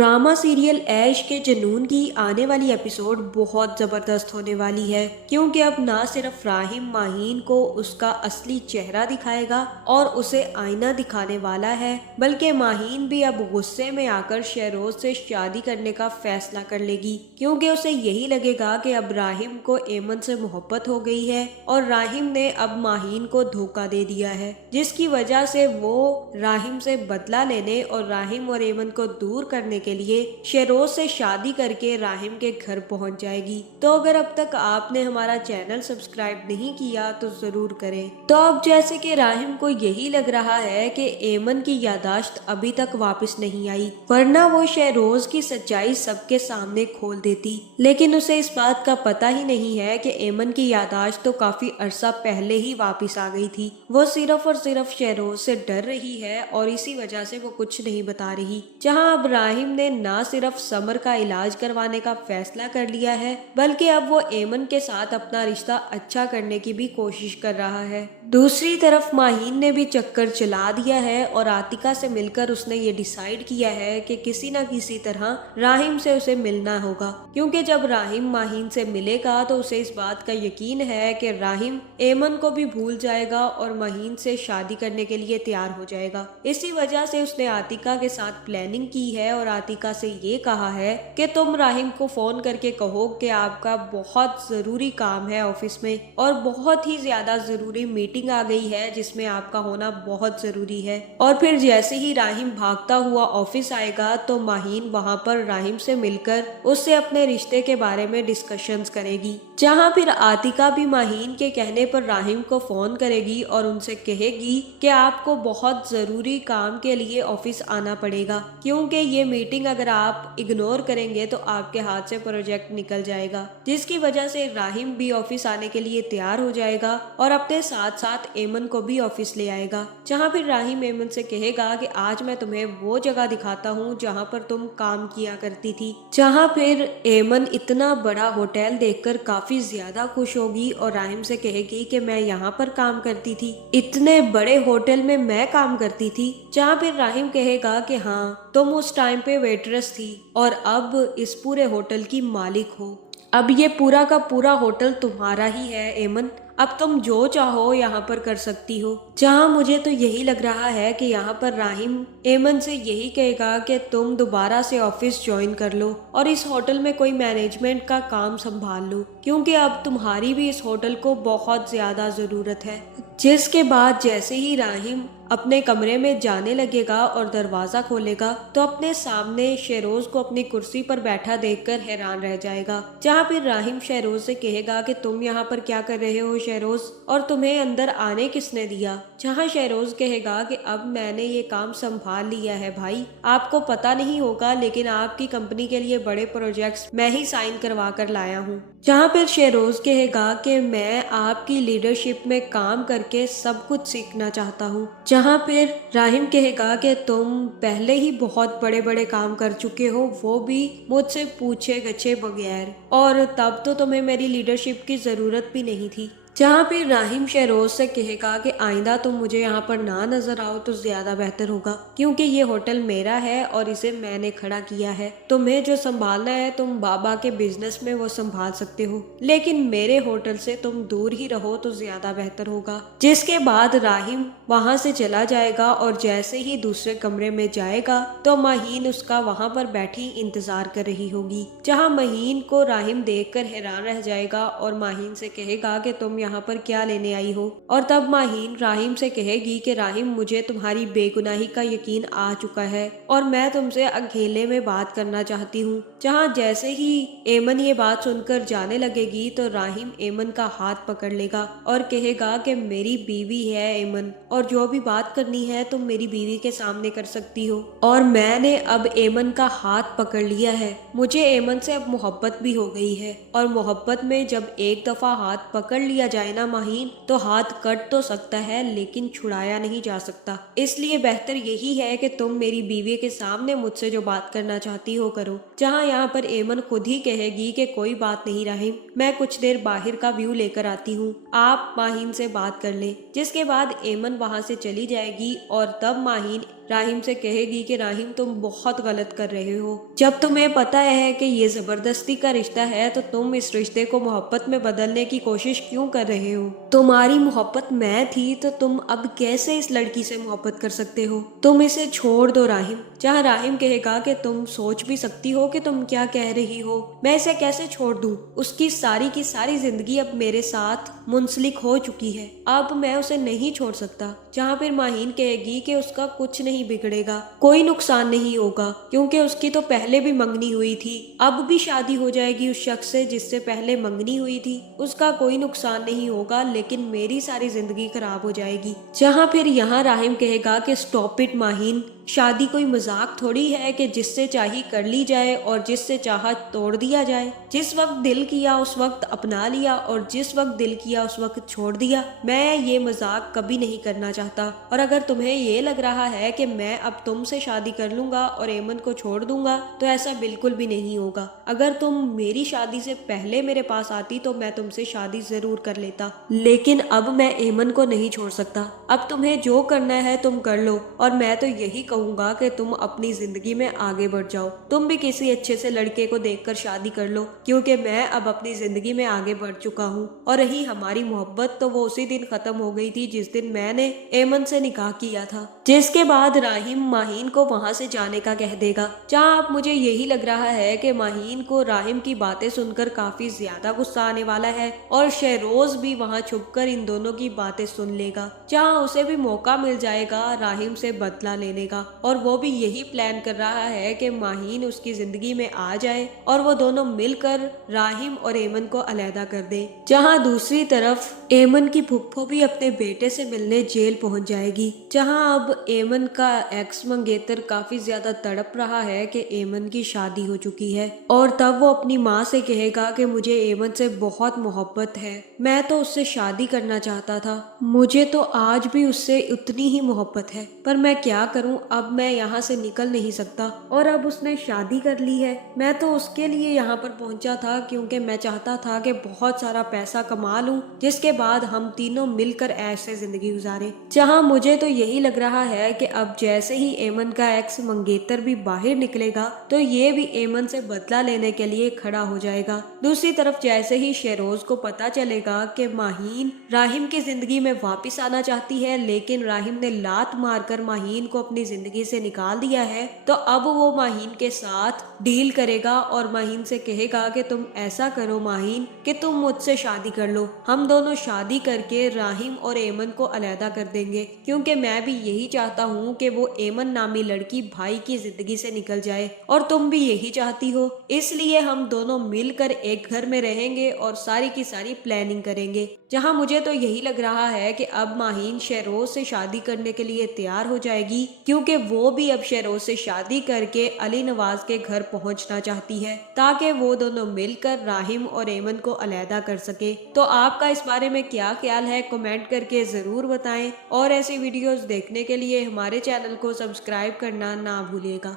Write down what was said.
Drama serial ऐश के जुनून की आने वाली एपिसोड बहुत ज़बरदस्त होने वाली है, क्योंकि अब ना सिर्फ राहिम माहीन को उसका असली चेहरा दिखाएगा और उसे आईना दिखाने वाला है, बल्कि माहीन भी अब गुस्से में आकर शहरोज से शादी करने का फैसला कर लेगी, क्योंकि उसे यही लगेगा कि अब राहिम को एमन से मोहब्बत हो गई है और राहिम ने अब माहीन को धोखा दे दिया है, जिसकी वजह से वो राहिम से बदला लेने और राहिम और एमन को दूर करने के लिए शेरोज से शादी करके राहिम के घर पहुंच जाएगी। तो अगर अब तक आपने हमारा चैनल सब्सक्राइब नहीं किया तो जरूर करें। तो अब जैसे कि राहिम को यही लग रहा है कि एमन की यादाश्त अभी तक वापस नहीं आई, वरना वो शहरोज की सच्चाई सबके सामने खोल देती, लेकिन उसे इस बात का पता ही नहीं है कि एमन की यादाश्त तो काफी अरसा पहले ही वापस आ गई थी। वो सिर्फ और सिर्फ शहरोज से डर रही है और इसी वजह से वो कुछ नहीं बता रही। जहां अब राहिम ने ना सिर्फ समर का इलाज करवाने का फैसला कर लिया है, बल्कि अब वो एमन के साथ अपना रिश्ता अच्छा करने की भी कोशिश कर रहा है। दूसरी तरफ माहीन ने भी चक्कर चला दिया है और आतिका से मिलकर उसने ये डिसाइड किया है कि किसी न किसी तरह राहिम से उसे मिलना होगा, क्योंकि जब राहिम माहीन से मिलेगा तो उसे इस बात का यकीन है कि राहिम एमन को भी भूल जाएगा और माहीन से शादी करने के लिए तैयार हो जाएगा। इसी वजह से उसने आतिका के साथ प्लानिंग की है और आतिका से ये कहा है कि तुम राहिम को फोन करके कहो कि आपका बहुत जरूरी काम है ऑफिस में और बहुत ही ज्यादा जरूरी मीटिंग आ गई है जिसमें आपका होना बहुत जरूरी है। और फिर जैसे ही राहिम भागता हुआ ऑफिस आएगा तो माहीन वहाँ पर राहिम से मिलकर उससे अपने रिश्ते के बारे में डिस्कशंस करेगी, जहाँ फिर आतिका भी माहीन के कहने पर राहिम को फोन करेगी और उनसे कहेगी कि आपको बहुत जरूरी काम के लिए ऑफिस आना पड़ेगा, क्योंकि ये मीटिंग अगर आप इग्नोर करेंगे तो आपके हाथ से प्रोजेक्ट निकल जाएगा, जिसकी वजह से राहिम भी ऑफिस आने के लिए तैयार हो जाएगा और अपने साथ साथ एमन को भी ऑफिस ले आएगा। जहाँ फिर राहिम एमन से कहेगा कि आज मैं तुम्हें वो जगह दिखाता हूँ जहाँ पर तुम काम किया करती थी। जहाँ फिर एमन इतना बड़ा होटल देखकर काफी ज्यादा खुश होगी और राहिम से कहेगी कि मैं यहाँ पर काम करती थी, इतने बड़े होटल में मैं काम करती थी। जहाँ फिर राहिम कहेगा कि हाँ, तुम उस टाइम पे वेटरेस थी और अब इस पूरे होटल की मालिक हो। अब ये पूरा का पूरा होटल तुम्हारा ही है एमन, अब तुम जो चाहो यहाँ पर कर सकती हो। जहाँ मुझे तो यही लग रहा है कि यहाँ पर राहिम एमन से यही कहेगा कि तुम दोबारा से ऑफिस ज्वाइन कर लो और इस होटल में कोई मैनेजमेंट का काम संभाल लो, क्योंकि अब तुम्हारी भी इस होटल को बहुत ज्यादा जरूरत है। जिसके बाद जैसे ही राहिम अपने कमरे में जाने लगेगा और दरवाजा खोलेगा तो अपने सामने शहरोज को अपनी कुर्सी पर बैठा देखकर हैरान रह जाएगा। जहाँ फिर राहिम शहरोज से कहेगा कि तुम यहाँ पर क्या कर रहे हो शहरोज, और तुम्हें अंदर आने किसने दिया। जहाँ शहरोज कहेगा कि अब मैंने ये काम संभाल लिया है भाई, आपको पता नहीं होगा लेकिन आपकी कंपनी के लिए बड़े प्रोजेक्ट्स मैं ही साइन करवा कर लाया हूँ। जहाँ फिर शहरोज कहेगा कि मैं आपकी लीडरशिप में काम करके सब कुछ सीखना चाहता हूँ। जहाँ फिर राहिम कहेगा कि तुम पहले ही बहुत बड़े बड़े काम कर चुके हो, वो भी मुझसे पूछे गछे बगैर, और तब तो तुम्हें मेरी लीडरशिप की जरूरत भी नहीं थी। जहाँ पे राहिम शहरोज से कहेगा कि आइंदा तुम मुझे यहाँ पर ना नजर आओ तो ज्यादा बेहतर होगा, क्योंकि ये होटल मेरा है और इसे मैंने खड़ा किया है। तुम्हें जो संभालना है तुम बाबा के बिजनेस में वो संभाल सकते हो, लेकिन मेरे होटल से तुम दूर ही रहो तो ज्यादा बेहतर होगा। जिसके बाद राहिम वहाँ से चला जाएगा और जैसे ही दूसरे कमरे में जाएगा तो माहीन उसका वहाँ पर बैठी इंतजार कर रही होगी। जहाँ माहीन को राहिम देखकर हैरान रह जाएगा और माहीन से कहेगा कि तुम यहाँ पर क्या लेने आई हो। और तब माहीन राहिम से कहेगी कि राहिम, मुझे तुम्हारी बेगुनाही का यकीन आ चुका है और मैं तुमसे अकेले में बात करना चाहती हूँ। जहाँ जैसे ही एमन ये बात सुनकर जाने लगेगी तो राहिम एमन का हाथ पकड़ लेगा और कहेगा कि मेरी बीवी है एमन, और जो भी बात करनी है तुम मेरी बीवी के सामने कर सकती हो। और मैंने अब एमन का हाथ पकड़ लिया है, मुझे एमन से अब मोहब्बत भी हो गई है, और मोहब्बत में जब एक दफा हाथ पकड़ लिया जाए ना माहीन, तो हाथ कट तो सकता है लेकिन छुड़ाया नहीं जा सकता। इसलिए बेहतर यही है कि तुम मेरी बीवी के सामने मुझसे जो बात करना चाहती हो करो। जहाँ यहाँ पर एमन खुद ही कहेगी कि कोई बात नहीं राहिम, मैं कुछ देर बाहर का व्यू लेकर आती हूँ, आप माहीन से बात कर ले। जिसके बाद एमन वहाँ से चली जाएगी और तब माहीन राहिम से कहेगी कि राहिम तुम बहुत गलत कर रहे हो। जब तुम्हें पता है कि ये जबरदस्ती का रिश्ता है तो तुम इस रिश्ते को मोहब्बत में बदलने की कोशिश क्यों कर रहे हो? तुम्हारी मोहब्बत मैं थी तो तुम अब कैसे इस लड़की से मोहब्बत कर सकते हो? तुम इसे छोड़ दो राहिम। जहाँ राहिम कहेगा कि तुम सोच भी सकती हो कि तुम क्या कह रही हो, मैं इसे कैसे छोड़ दूं? उसकी सारी की सारी जिंदगी अब मेरे साथ मुंसलिक हो चुकी है, अब मैं उसे नहीं छोड़ सकता। जहाँ फिर माहीन कहेगी कि उसका कुछ नहीं बिगड़ेगा, कोई नुकसान नहीं होगा, क्योंकि उसकी तो पहले भी मंगनी हुई थी, अब भी शादी हो जाएगी उस शख्स से जिससे पहले मंगनी हुई थी, उसका कोई नुकसान नहीं होगा, लेकिन मेरी सारी जिंदगी खराब हो जाएगी। जहाँ फिर यहाँ राहिम कहेगा कि स्टॉप इट माहीन, शादी कोई मजाक थोड़ी है कि जिससे चाही कर ली जाए और जिससे चाहा तोड़ दिया जाए। जिस वक्त दिल किया उस वक्त अपना लिया और जिस वक्त दिल किया उस वक्त छोड़ दिया। मैं ये मजाक कभी नहीं करना चाहता, और अगर तुम्हें ये लग रहा है कि मैं अब तुमसे शादी कर लूंगा और एमन को छोड़ दूंगा तो ऐसा बिल्कुल भी नहीं होगा। अगर तुम मेरी शादी से पहले मेरे पास आती तो मैं तुमसे शादी जरूर कर लेता, लेकिन अब मैं एमन को नहीं छोड़ सकता। अब तुम्हें जो करना है तुम कर लो, और मैं तो यही कहूंगा कि तुम अपनी जिंदगी में आगे बढ़ जाओ। तुम भी किसी अच्छे से लड़के को देखकर शादी कर लो, क्योंकि मैं अब अपनी जिंदगी में आगे बढ़ चुका हूँ। और रही हमारी मोहब्बत तो वो उसी दिन खत्म हो गई थी जिस दिन मैंने एमन से निकाह किया था। जिसके बाद राहिम माहीन को वहाँ से जाने का कह देगा। जहाँ अब मुझे यही लग रहा है कि माहीन को राहिम की बातें सुनकर काफी ज्यादा गुस्सा आने वाला है, और शहरोज भी वहाँ छुपकर इन दोनों की बातें सुन लेगा। जहाँ उसे भी मौका मिल जाएगा राहिम से बदला लेने का, और वो भी यही प्लान कर रहा है कि माहीन उसकी जिंदगी में आ जाए और वो दोनों मिलकर राहिम और एमन को अलहदा कर दे। जहाँ दूसरी तरफ एमन की फुफ्फो भी अपने बेटे से मिलने जेल पहुंच जाएगी। जहाँ अब एमन का एक्स मंगेतर काफी ज्यादा तड़प रहा है कि एमन की शादी हो चुकी है, और तब वो अपनी माँ से कहेगा कि मुझे एमन से बहुत मोहब्बत है, मैं तो उससे शादी करना चाहता था, मुझे तो आज भी उससे उतनी ही मोहब्बत है, पर मैं क्या करूं, अब मैं यहाँ से निकल नहीं सकता। और अब उसने शादी कर ली है। मैं तो उसके लिए यहाँ पर पहुंचा था क्योंकि मैं चाहता था कि बहुत सारा पैसा कमा लूं, जिसके बाद हम तीनों मिलकर ऐसे जिंदगी गुजारे। जहाँ मुझे तो यही लग रहा है कि अब जैसे ही एमन का एक्स मंगेतर भी बाहर निकलेगा तो ये भी एमन से बदला लेने के लिए खड़ा हो जाएगा। दूसरी तरफ जैसे ही शेरोज को पता चलेगा कि माहीन राहिम की जिंदगी में वापस आना चाहती है, लेकिन राहिम ने लात मारकर माहीन को अपनी जिंदगी से निकाल दिया है, तो अब वो माहीन के साथ डील करेगा और माहीन से कहेगा कि तुम ऐसा करो माहीन कि तुम मुझसे शादी कर लो, हम दोनों शादी करके राहिम और एमन को अलहदा कर देंगे, क्योंकि मैं भी यही चाहता हूँ कि वो एमन नामी लड़की भाई की जिंदगी से निकल जाए, और तुम भी यही चाहती हो, इसलिए हम दोनों मिलकर एक घर में रहेंगे और सारी की सारी प्लानिंग करेंगे। जहाँ मुझे तो यही लग रहा है कि अब माहीन शहरोज से शादी करने के लिए तैयार हो जाएगी, क्योंकि वो भी अब शहरोज से शादी करके अली नवाज के घर पहुंचना चाहती है, ताकि वो दोनों मिलकर राहिम और एमन को अलहदा कर सके। तो आपका इस बारे में क्या ख्याल है, कमेंट करके जरूर बताएं, और ऐसी वीडियोस देखने के लिए हमारे चैनल को सब्सक्राइब करना ना भूलिएगा।